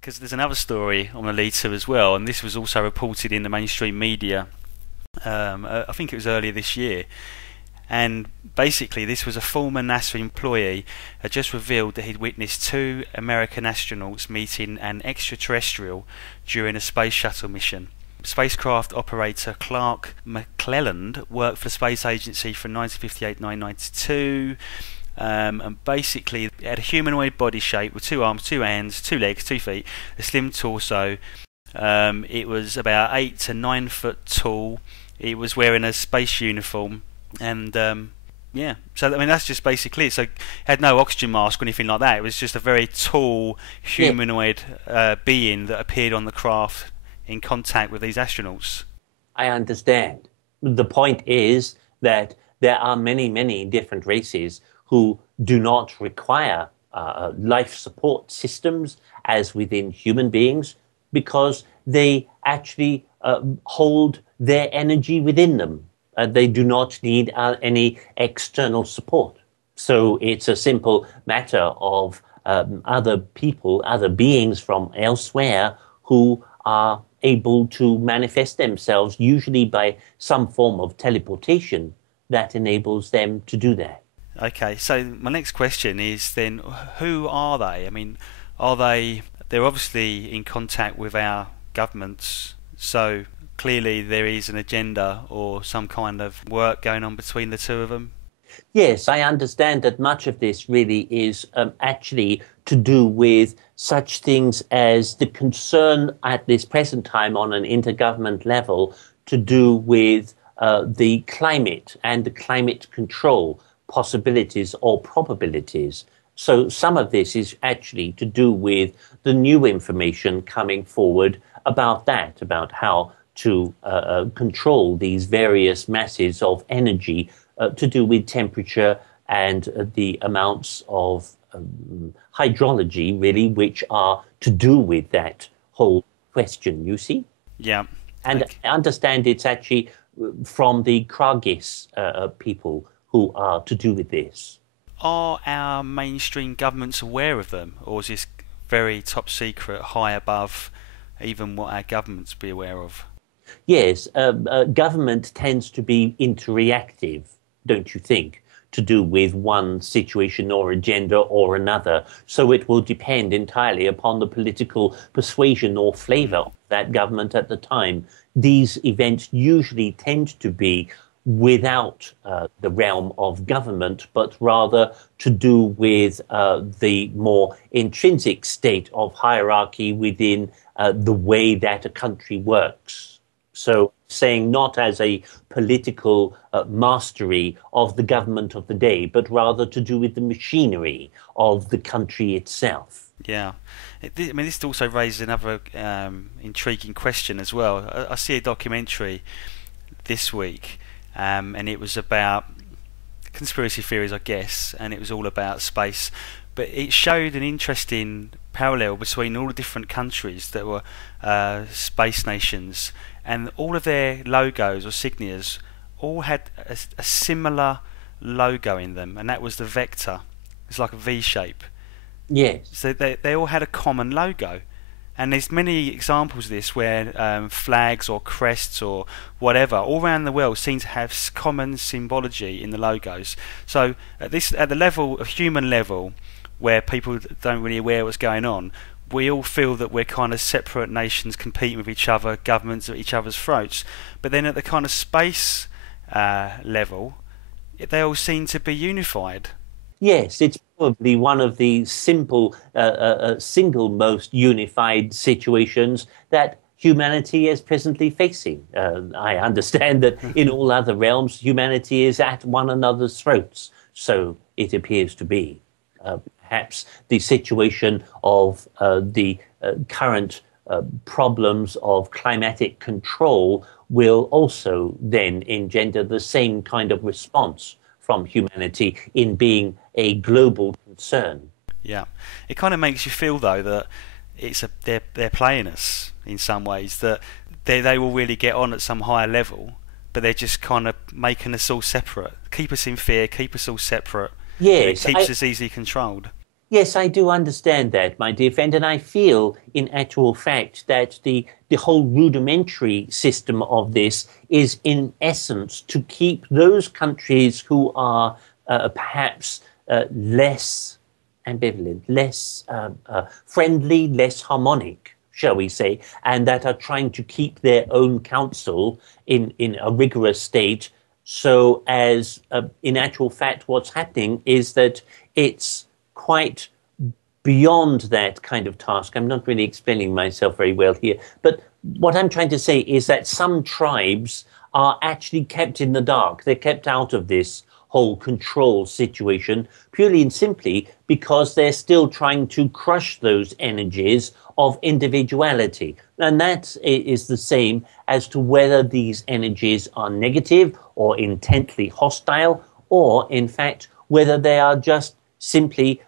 because there's another story on Alita as well, and this was also reported in the mainstream media. I think it was earlier this year, and basically this was a former NASA employee had just revealed that he'd witnessed two American astronauts meeting an extraterrestrial during a space shuttle mission. Spacecraft operator Clark McClelland worked for the space agency from 1958 to 1992. And basically it had a humanoid body shape with two arms, two hands, two legs, 2 feet, a slim torso. It was about 8 to 9 foot tall. It was wearing a space uniform, and yeah. So I mean that's just basically it. So it had no oxygen mask or anything like that. It was just a very tall humanoid being that appeared on the craft in contact with these astronauts. I understand. The point is that there are many, many different races who do not require life support systems as within human beings because they actually hold their energy within them. They do not need any external support. So it's a simple matter of other people, other beings from elsewhere who are able to manifest themselves, usually by some form of teleportation that enables them to do that. Okay, so my next question is then, who are they? I mean, they're obviously in contact with our governments, so clearly there is an agenda or some kind of work going on between the two of them. Yes, I understand that much of this really is actually to do with such things as the concern at this present time on an intergovernment level to do with the climate and the climate control possibilities or probabilities. So some of this is actually to do with the new information coming forward about that, about how to control these various masses of energy to do with temperature and the amounts of hydrology, really, which are to do with that whole question, you see? Yeah. And I understand it's actually from the Kragis people who are to do with this. Are our mainstream governments aware of them, or is this very top secret, high above even what our governments be aware of? Yes, government tends to be interreactive, don't you think, to do with one situation or agenda or another. So it will depend entirely upon the political persuasion or flavor of that government at the time. These events usually tend to be without the realm of government, but rather to do with the more intrinsic state of hierarchy within the way that a country works. So saying not as a political mastery of the government of the day, but rather to do with the machinery of the country itself. Yeah. I mean, this also raises another intriguing question as well. I see a documentary this week, and it was about conspiracy theories, I guess, and it was all about space. But it showed an interesting parallel between all the different countries that were space nations, and all of their logos or signias all had a similar logo in them, and that was the vector. It's like a V shape. Yes. So they all had a common logo. And there's many examples of this where flags or crests or whatever all around the world seem to have common symbology in the logos. So at the level of human level, where people don't really aware what's going on, we all feel that we're kind of separate nations competing with each other, governments at each other's throats. But then at the kind of space level, they all seem to be unified. Yes, it's probably one of the single most unified situations that humanity is presently facing. I understand that in all other realms, humanity is at one another's throats. So it appears to be. Perhaps the situation of the current problems of climatic control will also then engender the same kind of response from humanity in being a global concern. Yeah, it kind of makes you feel though that they're playing us in some ways, that they will really get on at some higher level, but they're just kind of making us all separate, keep us in fear, keep us all separate. Yes, it keeps us easily controlled. Yes, I do understand that, my dear friend, and I feel, in actual fact, that the whole rudimentary system of this is, in essence, to keep those countries who are perhaps less ambivalent, less friendly, less harmonic, shall we say, and that are trying to keep their own council in a rigorous state. So, as in actual fact, what's happening is that it's quite beyond that kind of task. I'm not really explaining myself very well here, but what I'm trying to say is that some tribes are actually kept in the dark. They're kept out of this whole control situation purely and simply because they're still trying to crush those energies of individuality. And that is the same as to whether these energies are negative or intently hostile, or in fact, whether they are just simply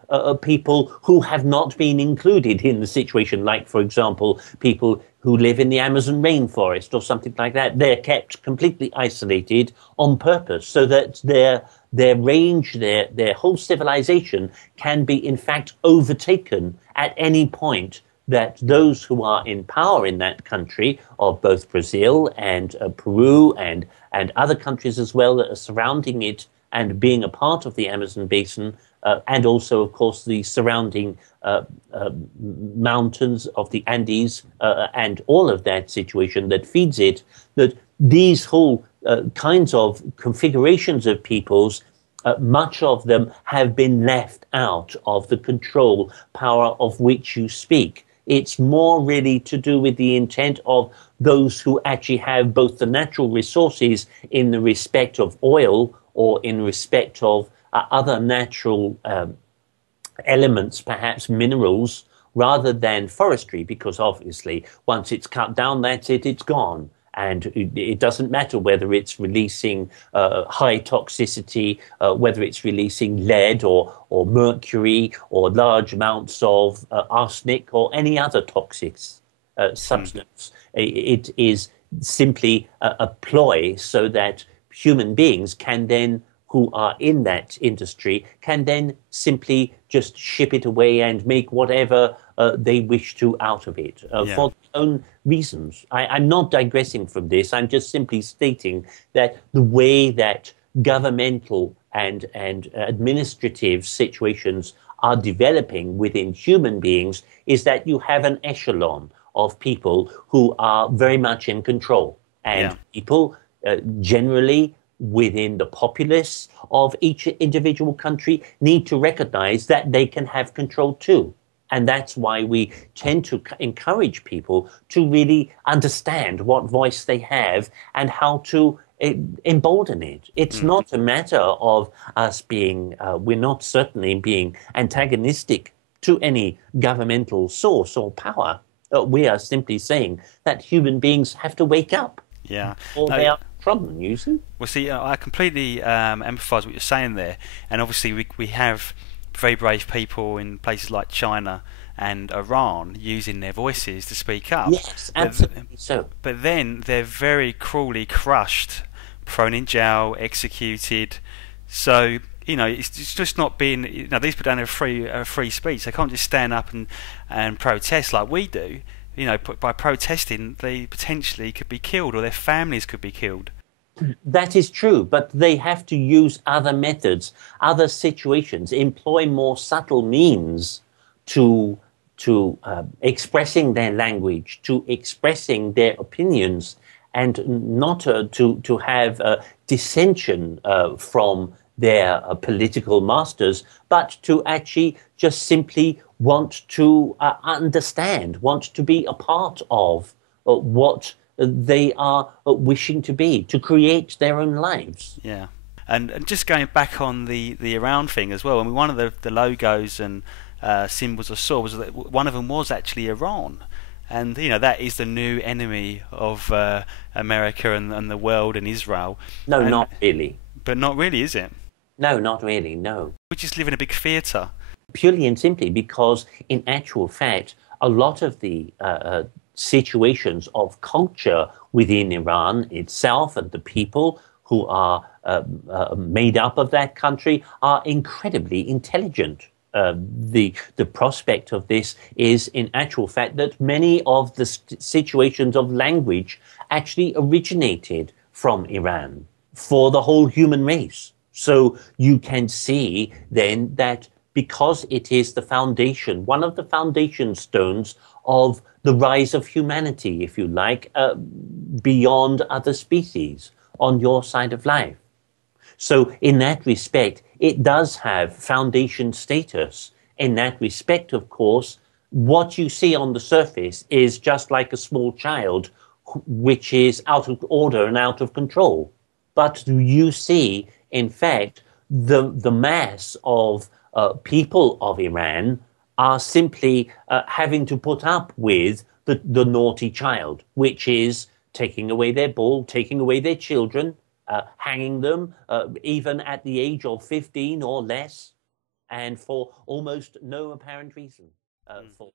people who have not been included in the situation, like, for example, people who live in the Amazon rainforest or something like that. They're kept completely isolated on purpose so that their range, their whole civilization can be, in fact, overtaken at any point that those who are in power in that country, of both Brazil and Peru and other countries as well that are surrounding it and being a part of the Amazon basin, and also, of course, the surrounding mountains of the Andes and all of that situation that feeds it, that these whole kinds of configurations of peoples, much of them have been left out of the control power of which you speak. It's more really to do with the intent of those who actually have both the natural resources in the respect of oil or in respect of other natural elements, perhaps minerals, rather than forestry, because obviously once it's cut down, that's it, it's gone. And it doesn't matter whether it's releasing high toxicity, whether it's releasing lead or mercury or large amounts of arsenic or any other toxic substance. It is simply a ploy so that human beings can then, who are in that industry, can then simply just ship it away and make whatever they wish to out of it for their own reasons. I'm not digressing from this. I'm just simply stating that the way that governmental and administrative situations are developing within human beings is that you have an echelon of people who are very much in control, and people generally within the populace of each individual country need to recognize that they can have control too. And that's why we tend to encourage people to really understand what voice they have and how to embolden it. It's not a matter of us being, we're not certainly being antagonistic to any governmental source or power. We are simply saying that human beings have to wake up. Yeah. Or they are problem, you see. Well, see, I completely empathise what you're saying there, and obviously we have very brave people in places like China and Iran using their voices to speak up. Yes, absolutely so. But then they're very cruelly crushed, thrown in jail, executed. So it's just not being. These people don't have free speech. They can't just stand up and protest like we do. By protesting, they potentially could be killed, or their families could be killed. That is true, but they have to use other methods, other situations, employ more subtle means to expressing their language, to expressing their opinions, and not to have dissension from their political masters, but to actually just simply want to understand, want to be a part of what they are wishing to be, to create their own lives. Yeah. And just going back on the Iran thing as well, I mean, one of the logos and symbols I saw was that one of them was actually Iran. And, that is the new enemy of America and the world and Israel. No, not really. But not really, is it? No, not really, no. We just live in a big theatre. Purely and simply because, in actual fact, a lot of the situations of culture within Iran itself and the people who are made up of that country are incredibly intelligent. the prospect of this is, in actual fact, that many of the situations of language actually originated from Iran for the whole human race. So you can see then that because it is the foundation, one of the foundation stones of the rise of humanity, if you like, beyond other species on your side of life. So, in that respect, it does have foundation status. In that respect, of course, what you see on the surface is just like a small child, which is out of order and out of control. But you see, in fact, the mass of people of Iran are simply having to put up with the naughty child, which is taking away their ball, taking away their children, hanging them even at the age of 15 or less, and for almost no apparent reason. For